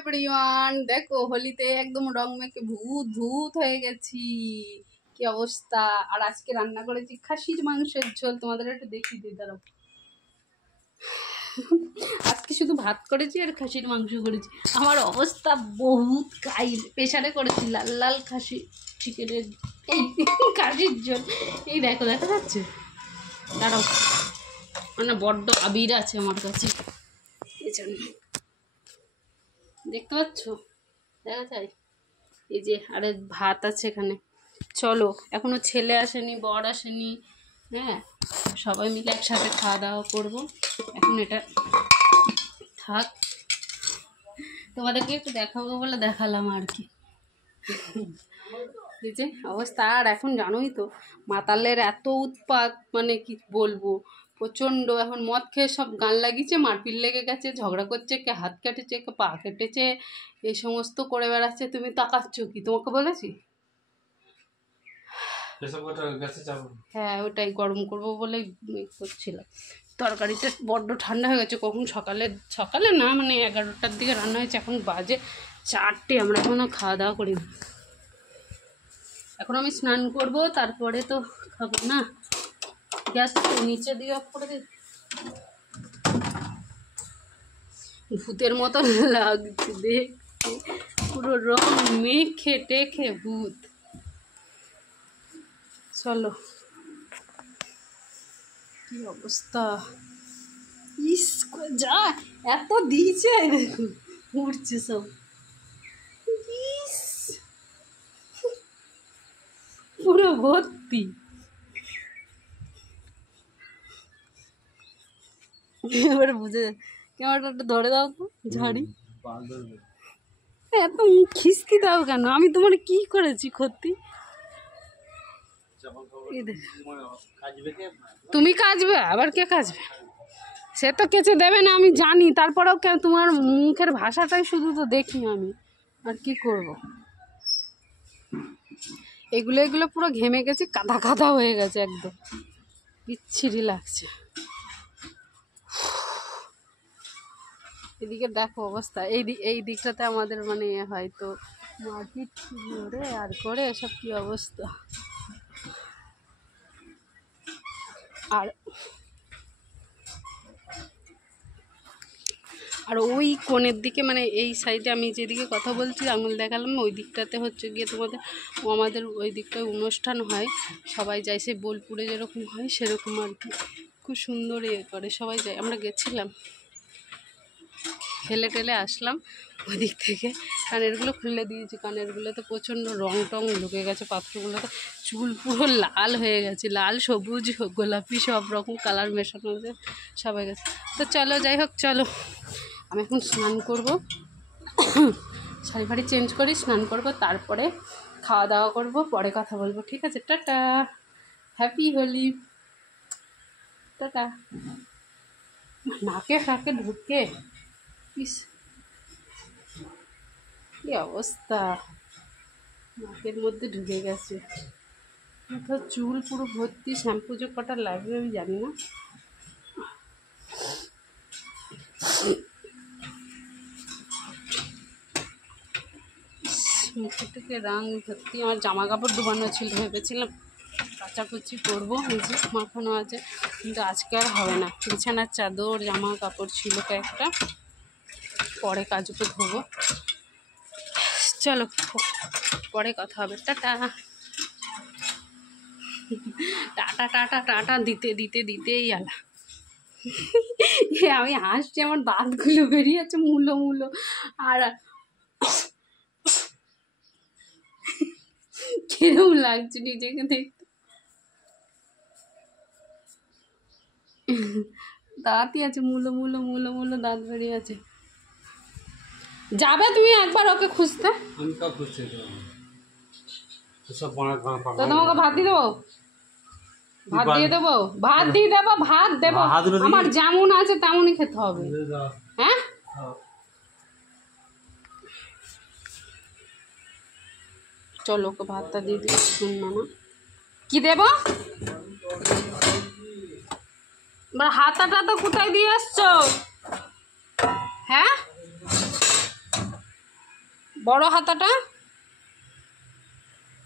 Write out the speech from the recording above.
Everyone দেখো হোলিতে একদম রং মেখে ভূত ভূত হয়ে গেছি। কি অবস্থা। আর আজকে রান্না করেছি খাসির মাংসের ঝোল, তোমাদের একটু দেখিয়ে দিই দাঁড়াও। আজকে শুধু ভাত করেছি আর খাসির মাংস করেছি। আমার অবস্থা বহুত কাইল, প্রেশারে করেছি লাল লাল খাসি চিকেনের এই খাসির ঝোল। এই দেখো দেখা যাচ্ছে, দাঁড়াও মানে বড্ড আবির আছে আমার কাছে, এই জন্য দেখতে পাচ্ছ, দেখা যায়। এই যে আরে ভাত আছে এখানে। চলো, এখনো ছেলে আসেনি, বর আসেনি, হ্যাঁ সবাই মিলে একসাথে খাওয়া দাওয়া করবো। এখন এটা থাক, তোমাদেরকে একটু দেখাবো বলে দেখালাম আর কি। এই যে অবস্থা। আর এখন জানোই তো মাতালের এত উৎপাত, মানে কি বলবো, প্রচণ্ড। এখন মদ খেয়ে সব গান লাগিয়েছে, মারপিট লেগে গেছে, ঝগড়া করছে, কে হাত কেটেছে, কে পা কেটেছে, এই সমস্ত করে বেড়াচ্ছে। তুমি তাকাচ্ছ কি, তোমাকে বলেছি? হ্যাঁ ওটাই গরম করবো বলে করছিলাম। তরকারিটা বড্ড ঠান্ডা হয়ে গেছে। কখন সকালে না, মানে 11টার দিকে রান্না হয়েছে, এখন বাজে 4টে। আমরা এখনও খাওয়া দাওয়া করিনি। এখন আমি স্নান করব, তারপরে তো খাবো না। গ্যাস নিচে দিয়ে অফ করে দিই। ভূতের মতো লাগছে দেখতে, পুরো রং মেখে টেখে ভূত। চলো, কি অবস্থা। ইস যা এত দিয়েছে, দেখো উঠছে সব। ইস পুরো ভর্তি। এবারে বুঝে ক্যামেরাটা ধরে দাও তো, ঝাড়ি। এত খিস্তি দাও কেন? আমি তোমার কি করেছি ক্ষতি? তুমি কাচবে, আবার কে কাচবে? সে তো কেচে দেবে না আমি জানি, তারপরেও কেন তোমার মুখের ভাষাটাই শুধু তো দেখি আমি, আর কি করব। এগুলো পুরো ঘেমে গেছে, কাদা কাদা হয়ে গেছে, একদম বিচ্ছিরি লাগছে। এদিকে দেখো অবস্থা। এই দিকটাতে আমাদের মানে হয়তো মারপিট করে আর করে এসব কি অবস্থা। আর ওই কোণের দিকে, মানে এই সাইডে আমি যেদিকে কথা বলছি আঙুল দেখালাম, ওই দিকটাতে হচ্ছে গিয়ে আমাদের ওই দিকটায় অনুষ্ঠান হয়, সবাই যায়। সে বোলপুরে যেরকম হয় সেরকম আর কি, খুব সুন্দর ইয়ে করে, সবাই যায়। আমরা গেছিলাম, হেলে টেলে আসলাম ওই দিক থেকে। কানেরগুলো খুলে দিয়েছি, কানেরগুলোতে প্রচণ্ড রং টং ঢুকে গেছে, পাত্রগুলোতে চুল পুরো লাল হয়ে গেছে, লাল সবুজ গোলাপি সব রকম কালার মেশানো হয়েছে, সবাই গেছে। তো চলো, যাই হোক, চলো আমি এখন স্নান করব, শাড়ি ফাড়ি চেঞ্জ করি, স্নান করব, তারপরে খাওয়া দাওয়া করব, পরে কথা বলবো, ঠিক আছে? Tata, happy Holi, tata. নাকে ফাঁকে ঢুকে ইস কি অবস্থা, নাকের মধ্যে ঢুকে গেছে। চুল পুরো ভর্তি, শ্যাম্পু যে কটা লাগবে আমি জানি না। মুখে থেকে রাং ভর্তি। আমার জামা কাপড় ডুবানো ছিল, ভেবেছিলাম কাচাকুচি করবো, নিজে মাখানো আছে, কিন্তু আজকে আর হবে না। বিছানার চাদর জামা কাপড় ছিল কয়েকটা, পরে কাজুকে ধোবো। চলো পরে কথা হবে, টাটা। টাটা টাটা টাটা দিতে দিতে দিতেই আলা। আমি হাসছি, আমার দাঁতগুলো বেরিয়েছে মুলো মুলো, আর কিরম লাগছে নিজেকে দেখতে। দাঁতই আছে মুলো মুলো মুলো মুলো, দাঁত বেরিয়ে আছে। যাবে তুমি একবার ওকে খুঁজতে? তো তোমাকে ভাত দিয়ে দেবো, ভাত দিয়ে দেবো, ভাত দিয়ে দেবো, ভাত দেবো, আমার যেমন আছে তেমনই খেতে হবে, হ্যাঁ? চলো ওকে ভাতটা দিয়ে দিই। শুনবো না কি দেবো? হাতাটা তো কোথায় দিয়ে আসছো? হ্যাঁ বড় হাতাটা